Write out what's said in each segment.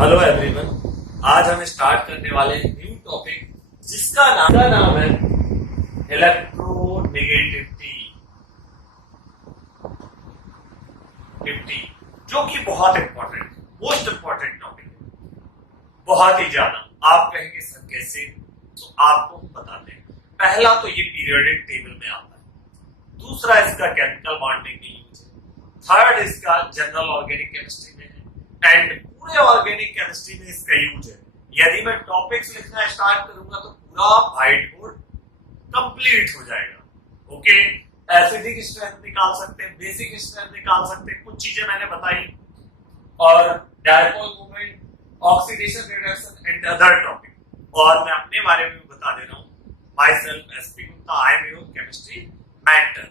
Hello everyone. आज हम start करने वाले हैं न्यू टॉपिक जिसका नाम है इलेक्ट्रोनेगेटिविटी, जो कि बहुत इंपॉर्टेंट है, मोस्ट इंपॉर्टेंट टॉपिक है, बहुत ही ज्यादा। आप कहेंगे सर कैसे, तो आपको बताते हैं। पहला तो ये पीरियोडिक टेबल में आता है, दूसरा इसका केमिकल बॉन्डिंग में यूज है, थर्ड इसका जनरल ऑर्गेनिक केमिस्ट्री में है एंड पूरे ऑर्गेनिक केमिस्ट्री में इसका यूज है। यदि मैं टॉपिक्स लिखना स्टार्ट करूंगा तो पूरा व्हाइट बोर्ड कंप्लीट हो जाएगा। ओके, एसिडिक स्ट्रेंथ निकाल सकते हैं, बेसिक स्ट्रेंथ निकाल सकते हैं, कुछ चीजें मैंने बताई, और dipole movement, oxidation reduction and other topic. और मैं अपने बारे में बता दे रहा हूँ, my self SP Gupta, I am your chemistry mentor.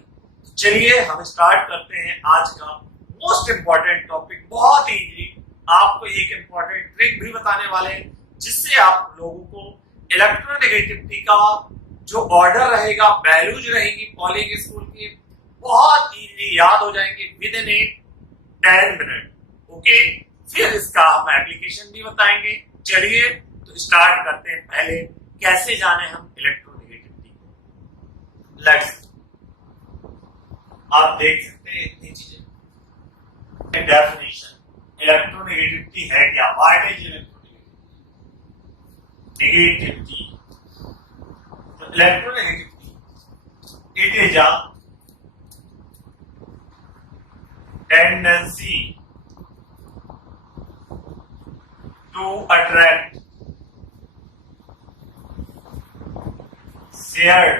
चलिए हम स्टार्ट करते हैं आज का मोस्ट इंपॉर्टेंट टॉपिक। बहुत इजी, आपको एक इंपॉर्टेंट ट्रिक भी बताने वाले हैं जिससे आप लोगों को इलेक्ट्रोनेगेटिविटी का जो ऑर्डर रहेगा, वैल्यूज रहेंगी पॉलिंग स्कूल की, बहुत इजी याद हो जाएंगे विद इन 10 मिनट। ओके, फिर इसका हम एप्लीकेशन भी बताएंगे। चलिए तो स्टार्ट करते हैं। पहले कैसे जाने हम इलेक्ट्रोनेगेटिविटी को, लेट्स। आप देख सकते हैं इतनी चीजें। डेफिनेशन, इलेक्ट्रोनेगेटिविटी है क्या? What is electronegativity? Electronegativity, it is a tendency to attract shared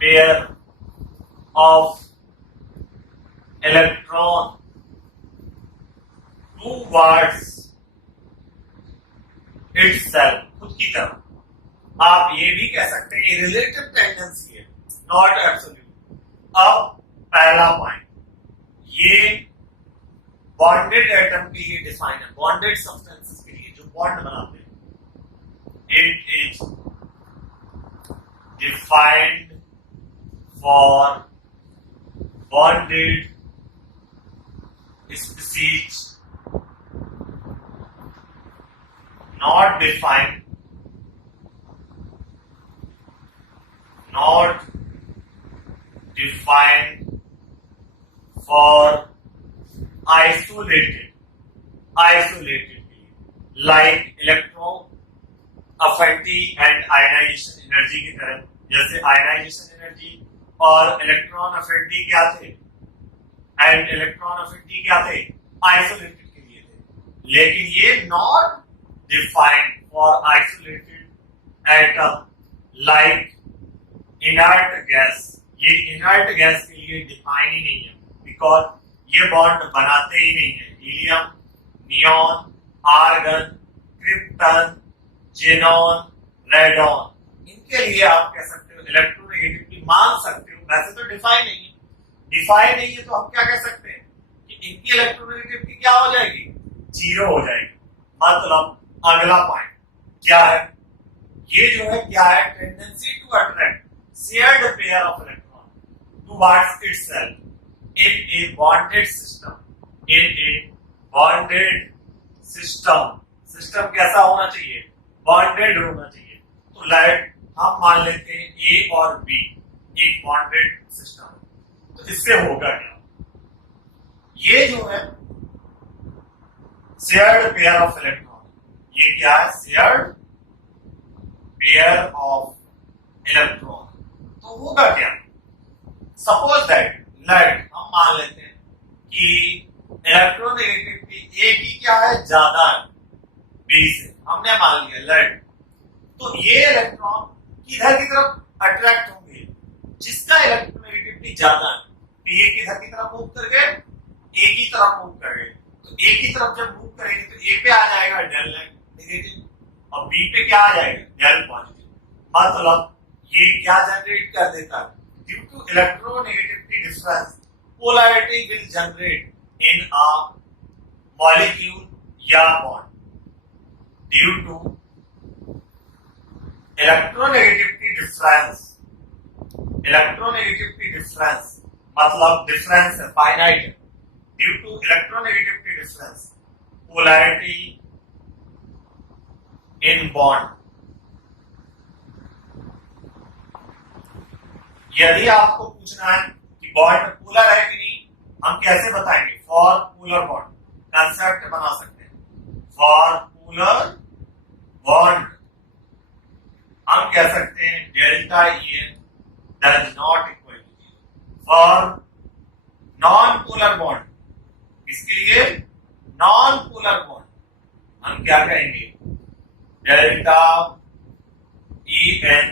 pair of electron towards itself, खुद की तरफ। आप ये भी कह सकते हैं रिलेटिव टेंडेंसी है, नॉट एब्सोल्यूट। अब पहला पॉइंट, ये बॉन्डेड एटम के लिए डिफाइन है, बॉन्डेड सब्सटेंसेस के लिए जो बॉन्ड बनाते हैं। It is defined for bonded species, not defined for isolated like electron affinity and ionization energy की तरह। जैसे आयनाइजेशन एनर्जी और इलेक्ट्रॉन अफिनिटी क्या थे, एंड इलेक्ट्रॉन अफिनिटी क्या थे, आइसोलेटेड के लिए थे। लेकिन ये not defined for isolated atom like inert gas. ये इनर्ट गैस के लिए डिफाइन ही नहीं है, बिकॉज ये बॉन्ड बनाते ही नहीं है। Helium, neon, argon, krypton, xenon, radon, इनके लिए आप कह सकते हो इलेक्ट्रोनेगेटिविटी मान सकते हो। वैसे तो डिफाइन नहीं है, तो हम क्या कह सकते हैं कि इनकी इलेक्ट्रोनेगेटिविटी क्या हो जाएगी, 0 हो जाएगी। मतलब अगला पॉइंट क्या है, ये जो है क्या है, tendency to attract shared pair of electron towards itself in a bonded system. System कैसा होना चाहिए, बॉन्डेड होना चाहिए। तो लाइक हम मान लेते हैं ए और बी एक बॉन्डेड सिस्टम, तो इससे होगा क्या, ये जो है शेयर्ड पेयर ऑफ इलेक्ट्रॉन, ये क्या है, शेयर्ड पेयर ऑफ इलेक्ट्रॉन। तो होगा क्या, सपोज दैट हम मान लेते हैं कि इलेक्ट्रोनेगेटिविटी ए की क्या है, ज्यादा है बी से, हमने मान लिया लेट। तो ये इलेक्ट्रॉन किधर की तरफ अट्रैक्ट होंगे, जिसका इलेक्ट्रोनेगेटिविटी ज्यादा है। तो ये किधर की तरफ मूव कर गए, ए की तरफ मूव कर गए। तो ए की तरफ जब मूव करेंगे तो ए पे आ जाएगा डेल नेगेटिव और बी पे क्या आ जाएगा, डेल पॉजिटिव। मतलब ये क्या जनरेट कर देता है, due to electronegativity difference polarity will generate in a molecule या bond. Due to electronegativity difference मतलब डिफरेंस है, फाइनाइट है, due to electronegativity difference polarity in bond. यदि आपको पूछना है कि बॉन्ड पोलर है कि नहीं, हम कैसे बताएंगे? फॉर पोलर बॉन्ड कंसेप्ट बना सकते हैं। फॉर पोलर बॉन्ड हम कह सकते हैं delta EN does not equal to zero. For non polar bond, इसके लिए नॉन पोलर बॉन्ड हम क्या कहेंगे? Delta EN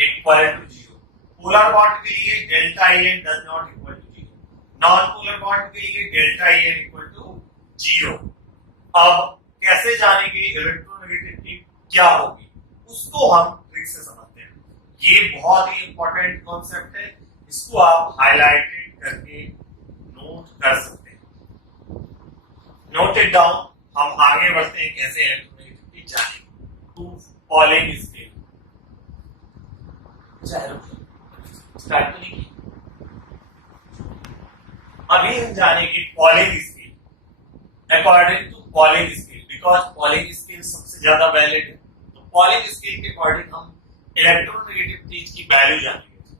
equal to zero. Polar bond के लिए delta EN does not equal to zero. Non polar bond के लिए delta EN equal to zero. अब कैसे जानेंगे इलेक्ट्रोनेगेटिविटी क्या होगी, उसको हम ट्रिक से समझते हैं। ये बहुत ही इंपॉर्टेंट कॉन्सेप्ट है, इसको आप हाईलाइटेड करके नोट कर सकते हैं। Note it down. हम आगे बढ़ते हैं कैसे इलेक्ट्रोनेगेटिविटी जानेंगे। टू पॉलिंग स्केल स्टार्ट तो नहीं की, अभी हम जानेंगे Pauling scale according to Pauling scale, because Pauling scale सबसे ज्यादा वैलिड है। तो पॉलिंग स्केल के अकॉर्डिंग हम इलेक्ट्रोनेगेटिविटी की वैल्यू जानेंगे।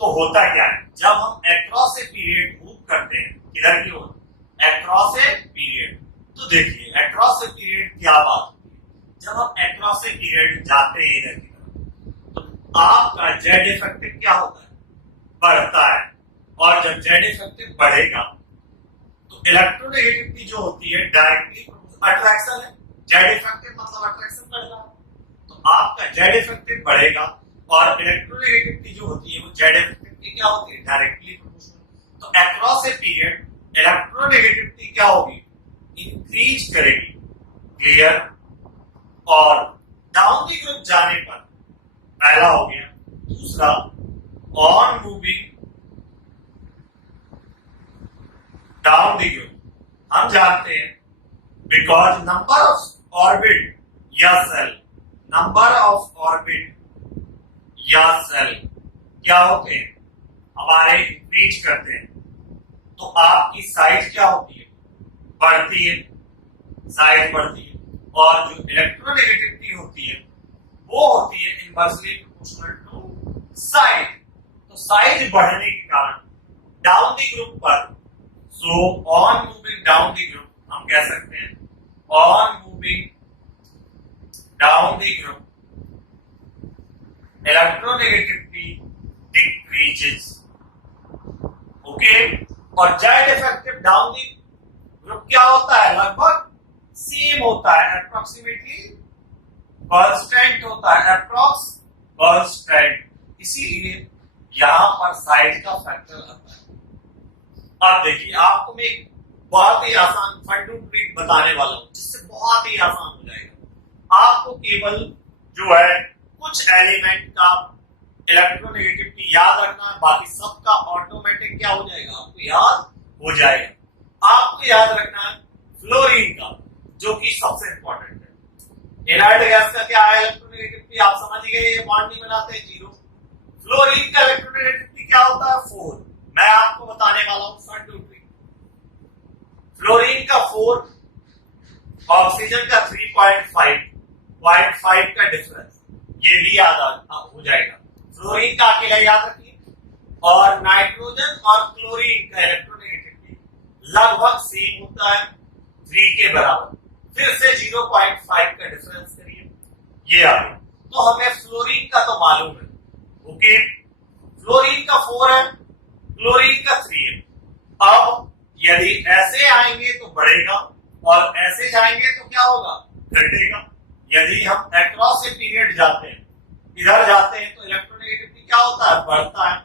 तो होता क्या है, जब हम अक्रॉस ए पीरियड मूव करते हैं किधर की ओर, अक्रॉस ए पीरियड, तो देखिए अक्रॉस ए पीरियड क्या बात होती है। जब हम अक्रॉस ए पीरियड जाते हैं इधर की तरफ, तो आपका जेड इफेक्टिव क्या होता है? बढ़ता है। और जब जेड इफेक्टिव बढ़ेगा तो इलेक्ट्रोनेगेटिविटी जो होती है डायरेक्टली अट्रैक्शन है। जेड इफेक्टिव मतलब अट्रैक्शन बढ़ रहा है, तो आपका जेड इफेक्टिव बढ़ेगा और इलेक्ट्रोनेगेटिविटी जो होती है वो जेड इफेक्टिव की क्या होती है? Directly proportional. तो अक्रॉस ए पीरियड इलेक्ट्रोनेगेटिविटी क्या होगी? इंक्रीज करेगी। क्लियर? और डाउन द ग्रुप जाने पर पहला हो गया। दूसरा, on moving down the group हम जानते हैं बिकॉज नंबर ऑफ ऑर्बिट या सेल, नंबर ऑफ ऑर्बिट या सेल क्या होते हैं? हमारे इंक्रीज करते हैं, तो आपकी साइज क्या होती है? बढ़ती है। साइज बढ़ती है। और जो इलेक्ट्रोनेगेटिविटी होती है वो होती है इनवर्सली प्रोपोर्शनल टू साइज। तो साइज बढ़ने के कारण डाउन द ग्रुप पर, so on moving down the group हम कह सकते हैं on moving down the group electronegativity decreases. Okay. और Z effective down the group क्या होता है? लगभग सेम होता है, अप्रोक्सीमेटली कांस्टेंट होता है, अप्रोक्स कांस्टेंट। इसीलिए यहां पर साइज का फैक्टर आता है। अब देखिए आपको मैं एक बहुत ही आसान फंडू ट्रिक बताने वाला हूं जिससे बहुत ही आसान हो जाएगा। आपको केवल जो है कुछ एलिमेंट का इलेक्ट्रोनेगेटिविटी याद रखना है, बाकी सबका ऑटोमेटिक क्या हो जाएगा? आपको याद हो जाएगा। आपको याद रखना है फ्लोरीन का, जो कि सबसे इंपॉर्टेंट है। इनर्ट गैस का क्या है इलेक्ट्रोनेगेटिविटी? आप समझ गए, ये बॉन्ड नहीं बनाते हैं, जीरो। फ्लोरीन का इलेक्ट्रोनेगेटिविटी क्या होता है? 4। मैं आपको बताने वाला हूं फंडू ट्रिक। फ्लोरीन का 4, ऑक्सीजन का 3.5 का डिफरेंस, ये भी याद हो जाएगा। फ्लोरीन का अकेला याद रखिए। और नाइट्रोजन और क्लोरीन का इलेक्ट्रोनेगेटिविटी लगभग सेम होता है, 3 के बराबर। फिर से 0.5 का डिफरेंस करिए, ये आ गया। तो हमें फ्लोरीन का तो मालूम है। ओके, फ्लोरीन का 4 है, क्लोरीन का 3 है। अब यदि ऐसे आएंगे तो बढ़ेगा और ऐसे जाएंगे तो क्या होगा? घटेगा। यदि हम अक्रॉस ए पीरियड जाते हैं, इधर जाते हैं तो इलेक्ट्रोनेगेटिविटी क्या होता है? बढ़ता है।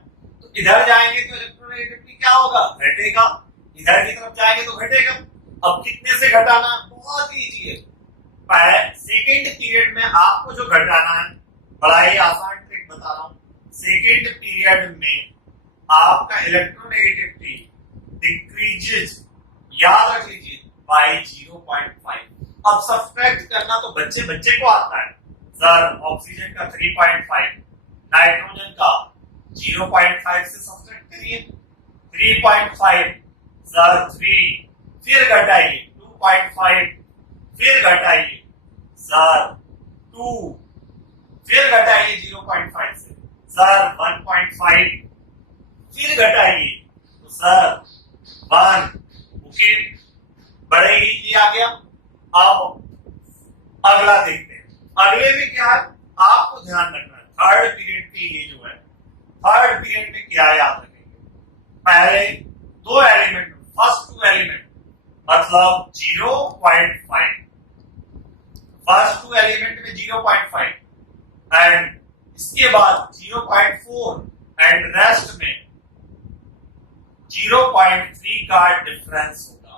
तो इधर जाएंगे तो इलेक्ट्रोनेगेटिविटी क्या होगा? घटेगा। इधर की तरफ जाएंगे तो घटेगा। अब कितने से घटाना? बहुत इजी है। सेकेंड पीरियड में आपको जो घटाना है, बड़ा ही आसान ट्रिक बता रहा हूं। सेकेंड पीरियड में आपका इलेक्ट्रोनेगेटिविटी डिक्रीजेस, याद रख लीजिए, बाय 0.5। अब सब्सट्रैक्ट करना तो बच्चे को आता है। सर ऑक्सीजन का 3.5, नाइट्रोजन का 0.5 से सब्सट्रैक्ट करिए। 3.5 सर 3, फिर घटाइए 2.5, फिर घटाइए सर 2, फिर घटाइए 0.5 से सर 1.5, फिर घटाइए तो सर 1। ओके, बढ़ेगी, ये आ गया। अब अगला देखते हैं। अगले में क्या है आपको ध्यान रखना है, थर्ड पीरियड के लिए जो है, थर्ड पीरियड में क्या याद रखेंगे, पहले दो एलिमेंट, फर्स्ट टू एलिमेंट मतलब 0.5, फर्स्ट टू एलिमेंट में 0.5 एंड इसके बाद 0.4 एंड रेस्ट में 0.3 का डिफरेंस होगा।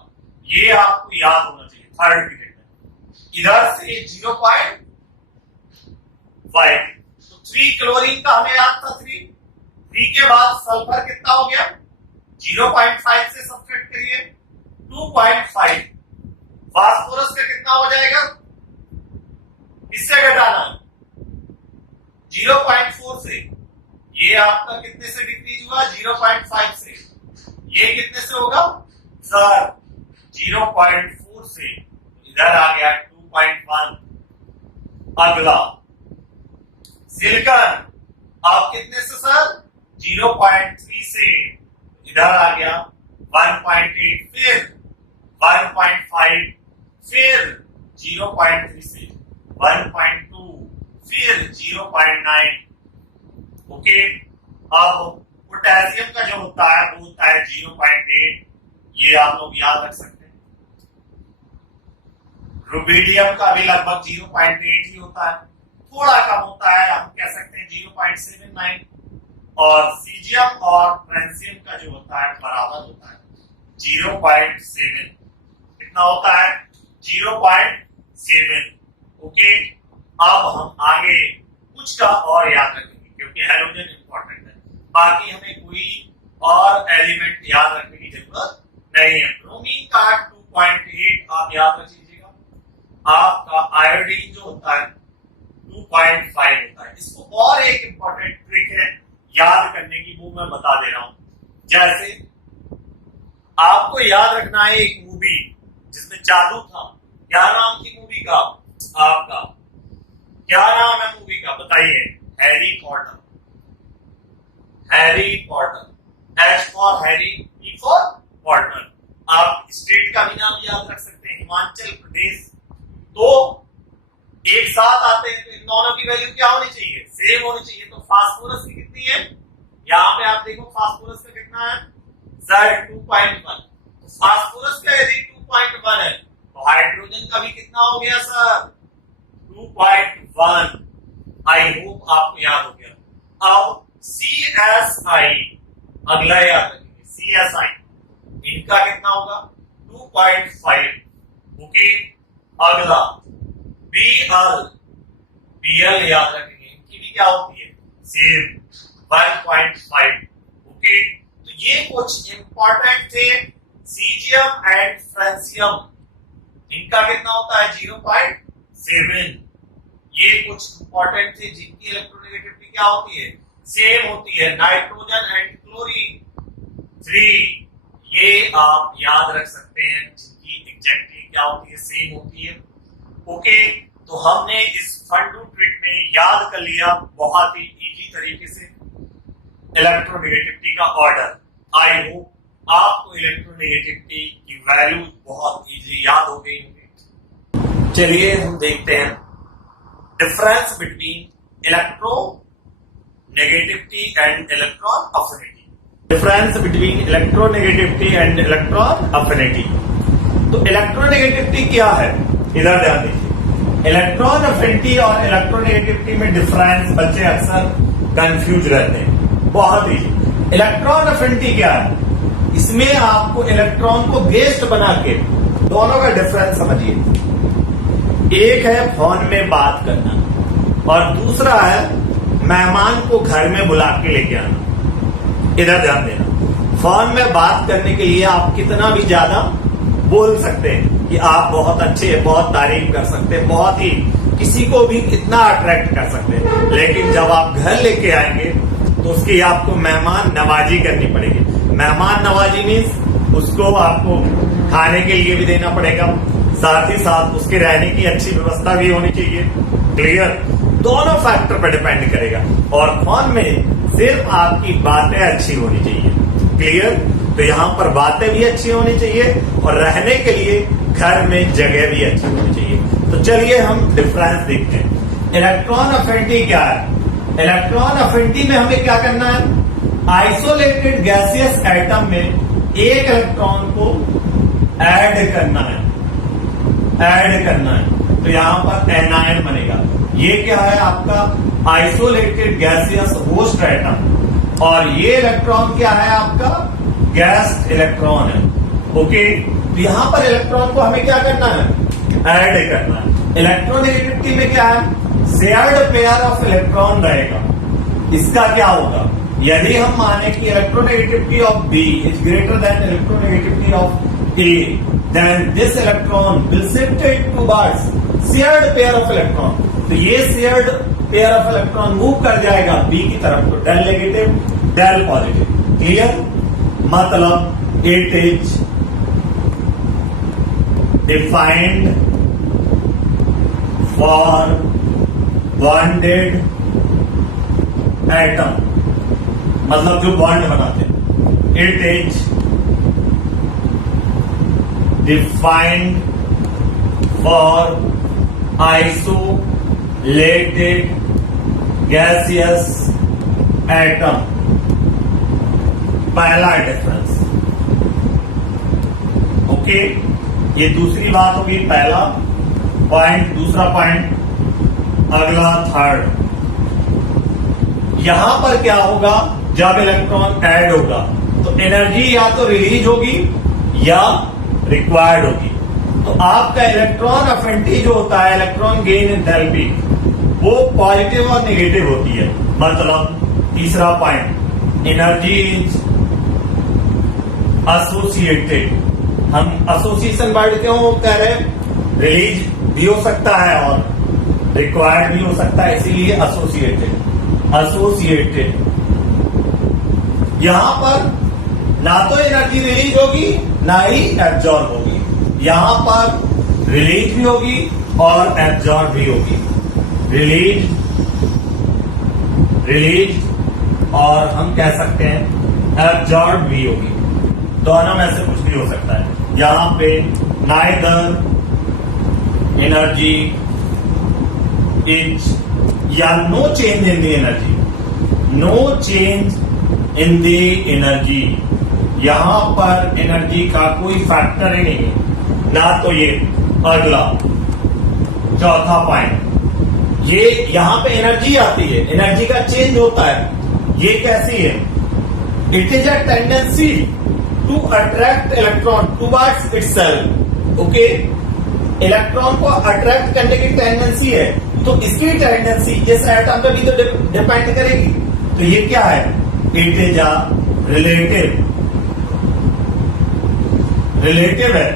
ये आपको याद होना चाहिए थर्ड पीरियड में। इधर से 0.5 तो 3 क्लोरीन का हमें याद था 3 के बाद सल्फर कितना हो गया, 0.5 से सब्ट्रैक्ट करिए 2.5, फास्फोरस का कितना हो जाएगा, इससे घटाना 0.4 से, ये आपका कितने से डिक्रीज हुआ 0.5 से, ये कितने से होगा सर 0.4 से, इधर आ गया 2.1। अगला सिलिकॉन, आप कितने से सर 0.3 से, इधर आ गया 1.8, फिर 1.5, फिर 0.3 से 1.2, फिर 0.9। ओके, अब पोटेशियम का जो होता है वो होता है 0.8, ये आप लोग याद रख सकते हैं। रुबिडियम का भी लगभग 0.8 ही होता है, थोड़ा कम होता है, हम कह सकते हैं 0.79। और सीजियम और फ्रांसियम का जो होता है बराबर होता है 0.7, कितना होता है 0.7। ओके, अब हम आगे कुछ का और याद रखेंगे क्योंकि हैलोजन इंपॉर्टेंट है, बाकी हमें कोई और एलिमेंट याद रखने की जरूरत नहीं है। ब्रोमीन का 2.8 आप याद रख लीजिएगा, आपका आयोडीन जो होता है 2.5 होता है। इसको और एक इंपॉर्टेंट ट्रिक है याद करने की, वो मैं बता दे रहा हूं। जैसे आपको याद रखना है एक मूवी जिसमें जादू था, क्या नाम थी मूवी का आपका, क्या नाम है मूवी का बताइए, Harry Potter. Harry Potter, H for Harry, P for Potter. आप स्टेट का भी नाम याद रख सकते हैं, हिमाचल प्रदेश। तो एक साथ आते हैं तो इन दोनों की वैल्यू क्या होनी चाहिए, सेम होनी चाहिए। तो फास्फोरस की कितनी है, यहां पे आप देखो फास्फोरस का कितना है सर 2.1। तो फास्फोरस का यदि 2.1 है तो हाइड्रोजन का भी कितना हो गया सर 2.1। आई होप आपको याद हो गया। अब CSI अगला याद रखेंगे, CSI इनका कितना होगा 2.5। ओके, अगला Bl याद रखेंगे, इनकी भी क्या होती है सेम 1.5। ओके, तो ये कुछ इंपॉर्टेंट थे। सीजियम एंड फ्रांसियम इनका कितना होता है 0.7। ये कुछ इंपॉर्टेंट थे जिनकी इलेक्ट्रोनेगेटिविटी क्या होती है सेम होती है। नाइट्रोजन एंड क्लोरीन 3, ये आप याद रख सकते हैं जिनकी एग्जैक्टली क्या होती है सेम होती है। ओके, तो हमने इस फंडू ट्रिक में याद कर लिया बहुत ही इजी तरीके से इलेक्ट्रोनेगेटिविटी का ऑर्डर। आई होप आपको इलेक्ट्रोनेगेटिविटी की वैल्यू बहुत इजी याद हो गई होगी। चलिए हम देखते हैं difference between electro negativity and electron affinity. Difference between electronegativity and electron affinity. तो इलेक्ट्रोनेगेटिविटी क्या है, इधर ध्यान दीजिए। इलेक्ट्रॉन अफिनिटी और इलेक्ट्रोनेगेटिविटी में डिफरेंस बच्चे अक्सर कंफ्यूज रहते हैं, बहुत ही। इलेक्ट्रॉन अफिनिटी क्या है, इसमें आपको इलेक्ट्रॉन को गेस्ट बना के दोनों का डिफरेंस समझिए। एक है फोन में बात करना और दूसरा है मेहमान को घर में बुला के लेके आना। इधर ध्यान देना, फोन में बात करने के लिए आप कितना भी ज्यादा बोल सकते हैं कि आप बहुत अच्छे हैं, बहुत तारीफ कर सकते हैं, बहुत ही किसी को भी कितना अट्रैक्ट कर सकते हैं, लेकिन जब आप घर लेके आएंगे तो उसकी आपको मेहमान नवाजी करनी पड़ेगी। मेहमान नवाजी मीन्स उसको आपको खाने के लिए भी देना पड़ेगा, साथ ही साथ उसके रहने की अच्छी व्यवस्था भी होनी चाहिए। क्लियर? दोनों फैक्टर पर डिपेंड करेगा। और कौन में सिर्फ आपकी बातें अच्छी होनी चाहिए। क्लियर? तो यहाँ पर बातें भी अच्छी होनी चाहिए और रहने के लिए घर में जगह भी अच्छी होनी चाहिए। तो चलिए हम डिफरेंस देखते हैं। इलेक्ट्रॉन अफिनिटी क्या है? इलेक्ट्रॉन अफिनिटी में हमें क्या करना है? आइसोलेटेड गैसियस एटम में एक इलेक्ट्रॉन को ऐड करना है, ऐड करना है। तो यहां पर एनायन बनेगा। ये क्या है? आपका आइसोलेटेड गैसियस होस्ट एटम। और ये इलेक्ट्रॉन क्या है? आपका गैस इलेक्ट्रॉन है। ओके, तो यहां पर इलेक्ट्रॉन को हमें क्या करना है? ऐड करना है। इलेक्ट्रोनेगेटिविटी में क्या है? शेयर्ड पेयर ऑफ इलेक्ट्रॉन रहेगा। इसका क्या होगा? यदि हम माने कि electronegativity of B is greater than electronegativity of A, then this electron will shift towards shared pair of electron. तो ये shared pair of electron move कर जाएगा बी की तरफ, तो del negative del positive. Clear? मतलब it is defined for bonded atom, मतलब जो बॉन्ड बनाते हैं। It is defined for isolated gaseous atom. पहला डिफरेंस। ओके, ये दूसरी बात होगी, पहला पॉइंट। दूसरा पॉइंट, अगला थर्ड। यहां पर क्या होगा? जब इलेक्ट्रॉन ऐड होगा तो एनर्जी या तो रिलीज होगी या रिक्वायर्ड होगी। तो आपका इलेक्ट्रॉन अफिनिटी जो होता है, इलेक्ट्रॉन गेन एंथैल्पी, वो पॉजिटिव और नेगेटिव होती है। मतलब तीसरा पॉइंट, एनर्जी इज एसोसिएटेड। हम एसोसिएशन वर्ड क्यों कह रहे हैं? रिलीज भी हो सकता है और रिक्वायर्ड भी हो सकता है, इसीलिए एसोसिएटेड। एसोसिएटेड यहां पर ना तो एनर्जी रिलीज होगी ना ही एब्जॉर्ब होगी। यहां पर रिलीज भी होगी और एब्जॉर्ब भी होगी। रिलीज और हम कह सकते हैं एब्जॉर्ब भी होगी। दोनों में से कुछ भी हो सकता है। यहां पे नाइदर एनर्जी इज या no change in the energy, no change in the energy. यहां पर एनर्जी का कोई फैक्टर ही नहीं है ना। तो ये अगला चौथा पॉइंट, ये यहां पे एनर्जी आती है, एनर्जी का चेंज होता है। ये कैसी है? It is a tendency to attract electron towards itself. Okay, electron को अट्रैक्ट करने की टेंडेंसी है, तो इसकी टेंडेंसी इस एटम पे भी तो डिपेंड करेगी। तो ये क्या है? इट इज अ रिलेटिव है।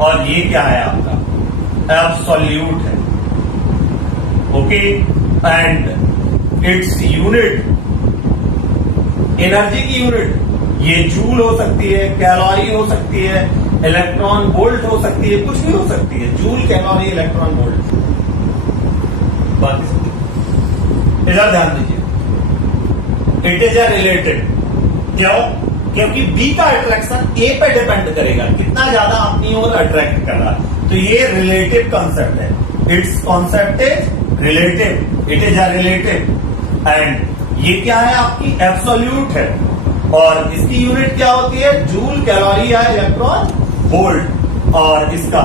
और ये क्या है? आपका एब्सोल्यूट है। Okay, and its unit, energy की यूनिट, ये जूल हो सकती है, कैलोरी हो सकती है, इलेक्ट्रॉन वोल्ट हो सकती है, कुछ भी हो सकती है। Joule, calorie, electron volt. बाकी इधर ध्यान दीजिए, इट इज अ रिलेटेड। क्यों? क्योंकि बी का अट्रैक्शन ए पे डिपेंड करेगा, कितना ज्यादा अपनी ओर अट्रैक्ट कर रहा है। तो ये रिलेटिव कॉन्सेप्ट है। It's concept is relative, it is a relative. And ये क्या है? आपकी एब्सोल्यूट है। और इसकी यूनिट क्या होती है? जूल, कैलोरी या इलेक्ट्रॉन वोल्ट। और इसका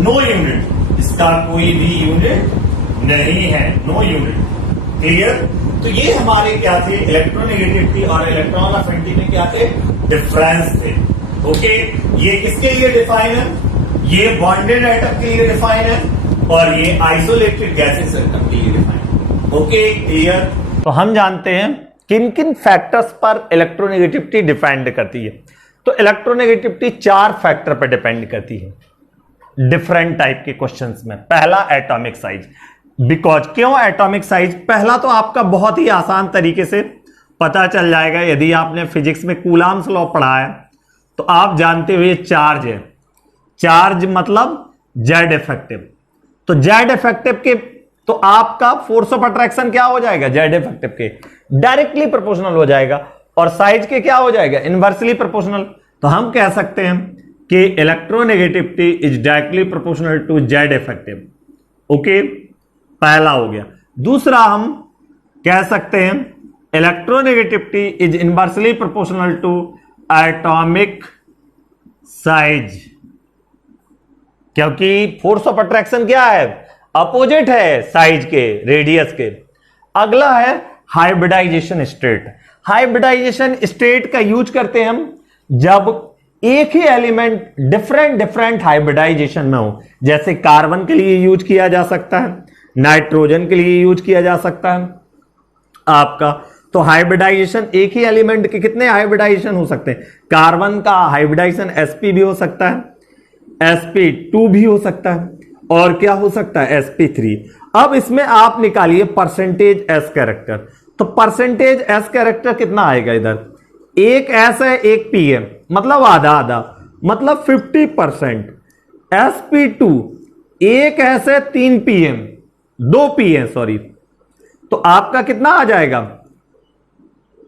नो यूनिट, इसका कोई भी यूनिट नहीं है, नो यूनिट। क्लियर? तो ये हमारे क्या थे? इलेक्ट्रोनेगेटिविटी और इलेक्ट्रॉन अफिनिटी में क्या थे? डिफरेंस थे। ओके, ये किसके लिए डिफाइन है? ये बॉन्डेड एटम के लिए डिफाइन है और ये आइसोलेटेड गैसेस एटम के लिए डिफाइन है। Okay, clear? तो हम जानते हैं किन किन फैक्टर्स पर इलेक्ट्रोनेगेटिविटी डिपेंड करती है। तो इलेक्ट्रोनेगेटिविटी 4 फैक्टर पर डिपेंड करती है डिफरेंट टाइप के क्वेश्चंस में। पहला, एटॉमिक साइज। बिकॉज क्यों एटॉमिक साइज? पहला तो आपका बहुत ही आसान तरीके से पता चल जाएगा यदि आपने फिजिक्स में कूलाम्स लॉ पढ़ा है। तो आप जानते हो ये चार्ज है, चार्ज मतलब जेड इफेक्टिव। तो जेड इफेक्टिव के तो आपका फोर्स ऑफ अट्रैक्शन क्या हो जाएगा, जेड इफेक्टिव के डायरेक्टली प्रोपोर्शनल हो जाएगा, और साइज के क्या हो जाएगा, इनवर्सली प्रोपोर्शनल। तो हम कह सकते हैं कि electronegativity is directly proportional to Z effective. Okay, पहला हो गया। दूसरा हम कह सकते हैं electronegativity is inversely proportional to atomic size, क्योंकि फोर्स ऑफ अट्रैक्शन क्या है, अपोजिट है साइज के, रेडियस के। अगला है हाइब्रिडाइजेशन स्टेट। हाइब्रिडाइजेशन स्टेट का यूज करते हैं हम जब एक ही एलिमेंट डिफरेंट हाइब्रिडाइजेशन में हो, जैसे कार्बन के लिए यूज किया जा सकता है, नाइट्रोजन के लिए यूज किया जा सकता है आपका। तो हाइब्रिडाइजेशन एक ही एलिमेंट के कितने हाइब्रिडाइजेशन हो सकते हैं, कार्बन का हाइब्रिडाइजेशन sp भी हो सकता है, sp2 भी हो सकता है, और क्या हो सकता है, sp3। अब इसमें आप निकालिए परसेंटेज s कैरेक्टर। तो परसेंटेज s कैरेक्टर कितना आएगा, इधर एक s है एक p है, मतलब आधा आधा, मतलब 50%। sp2 एक s है 3 p है, 2 p है सॉरी, तो आपका कितना आ जाएगा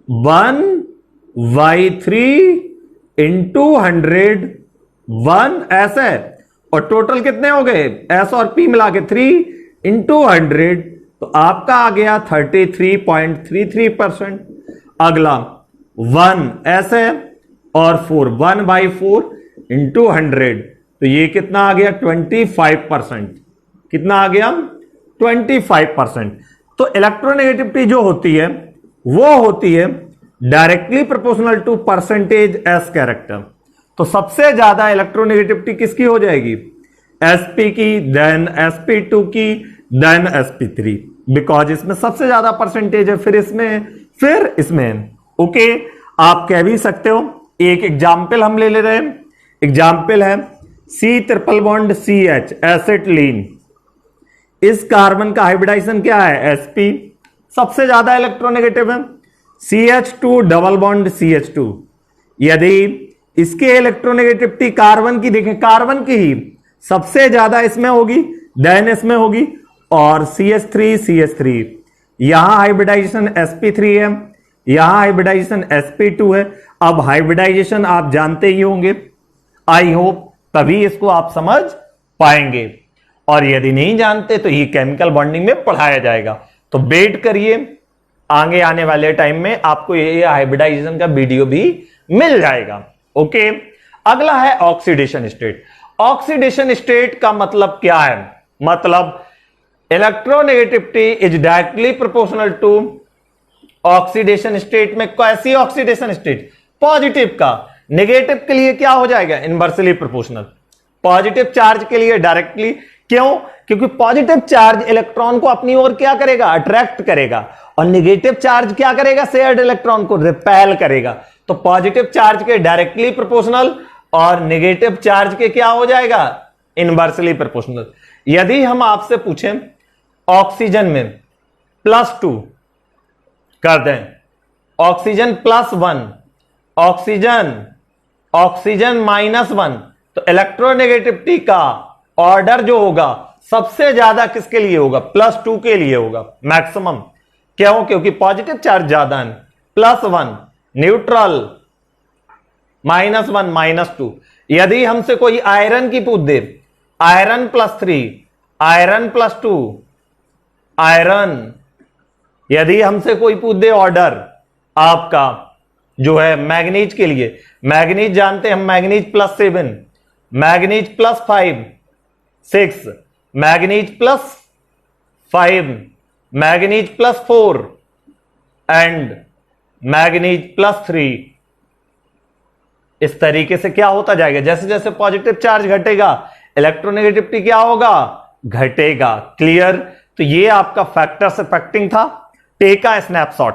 1/3 इंटू 100, 1 s है, और टोटल कितने हो गए s और p मिला के 3 इंटू 100, तो आपका आ गया 33.33%। अगला 1 s है और 4, 1/4 इंटू 100, तो ये कितना आ गया 25%। कितना आ गया 25%। तो इलेक्ट्रोनेगेटिविटी जो होती है वो होती है directly proportional to percentage S character. तो सबसे ज्यादा इलेक्ट्रोनेगेटिविटी किसकी हो जाएगी, sp की, देन sp2 की, देन sp3, बिकॉज इसमें सबसे ज्यादा परसेंटेज है, फिर इसमें। ओके, आप कह भी सकते हो, एक एग्जाम्पल हम ले रहे हैं। एग्जाम्पल है C triple bond CH acetylene. इस कार्बन का हाइब्रिडाइजेशन क्या है, sp, सबसे ज्यादा इलेक्ट्रोनेगेटिव है। CH2 डबल बॉन्ड CH2, यदि इसके इलेक्ट्रोनेगेटिविटी कार्बन की देखें, कार्बन की ही सबसे ज्यादा इसमें होगी, देन इसमें होगी, और CH3 यहां हाइब्रिडाइजेशन sp3 है, यहां हाइब्रिडाइजेशन sp2 है। अब हाइब्रिडाइजेशन आप जानते ही होंगे, आई होप, तभी इसको आप समझ पाएंगे, और यदि नहीं जानते तो ये केमिकल बॉन्डिंग में पढ़ाया जाएगा। तो वेट करिए, आगे आने वाले टाइम में आपको ये हाइब्रिडाइजेशन का वीडियो भी मिल जाएगा। ओके, अगला है ऑक्सीडेशन स्टेट। ऑक्सीडेशन स्टेट का मतलब क्या है, मतलब electronegativity is directly proportional to oxidation state में कैसी ऑक्सीडेशन स्टेट, पॉजिटिव का, नेगेटिव के लिए क्या हो जाएगा, इनवर्सली प्रोपोर्शनल। पॉजिटिव चार्ज के लिए डायरेक्टली, क्यों, क्योंकि पॉजिटिव चार्ज इलेक्ट्रॉन को अपनी ओर क्या करेगा, अट्रैक्ट करेगा, और नेगेटिव चार्ज क्या करेगा, शेयर्ड इलेक्ट्रॉन को रिपेल करेगा। तो पॉजिटिव चार्ज के डायरेक्टली प्रोपोर्शनल और नेगेटिव चार्ज के क्या हो जाएगा, इनवर्सली प्रोपोर्शनल। यदि हम आपसे पूछें ऑक्सीजन में +2 कर दें, ऑक्सीजन +1, ऑक्सीजन -1, तो इलेक्ट्रोनेगेटिविटी का ऑर्डर जो होगा सबसे ज्यादा किसके लिए होगा, +2 के लिए होगा मैक्सिमम। क्यों, क्योंकि पॉजिटिव चार्ज ज्यादा है, +1, न्यूट्रल -1 -2। यदि हमसे कोई आयरन की पूछ दे, आयरन +3, आयरन +2, आयरन, यदि हमसे कोई पूछ दे ऑर्डर आपका जो है मैग्नीज के लिए, मैग्नीज जानते हैं हम, manganese +7, manganese +5 6, manganese +5, manganese +4 and manganese +3। इस तरीके से क्या होता जाएगा, जैसे जैसे पॉजिटिव चार्ज घटेगा इलेक्ट्रोनेगेटिविटी क्या होगा, घटेगा। क्लियर। तो ये आपका फैक्टर्स अफेक्टिंग था। Take a snapshot.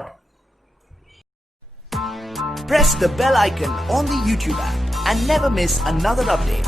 Press the bell icon on the YouTube app and never miss another update.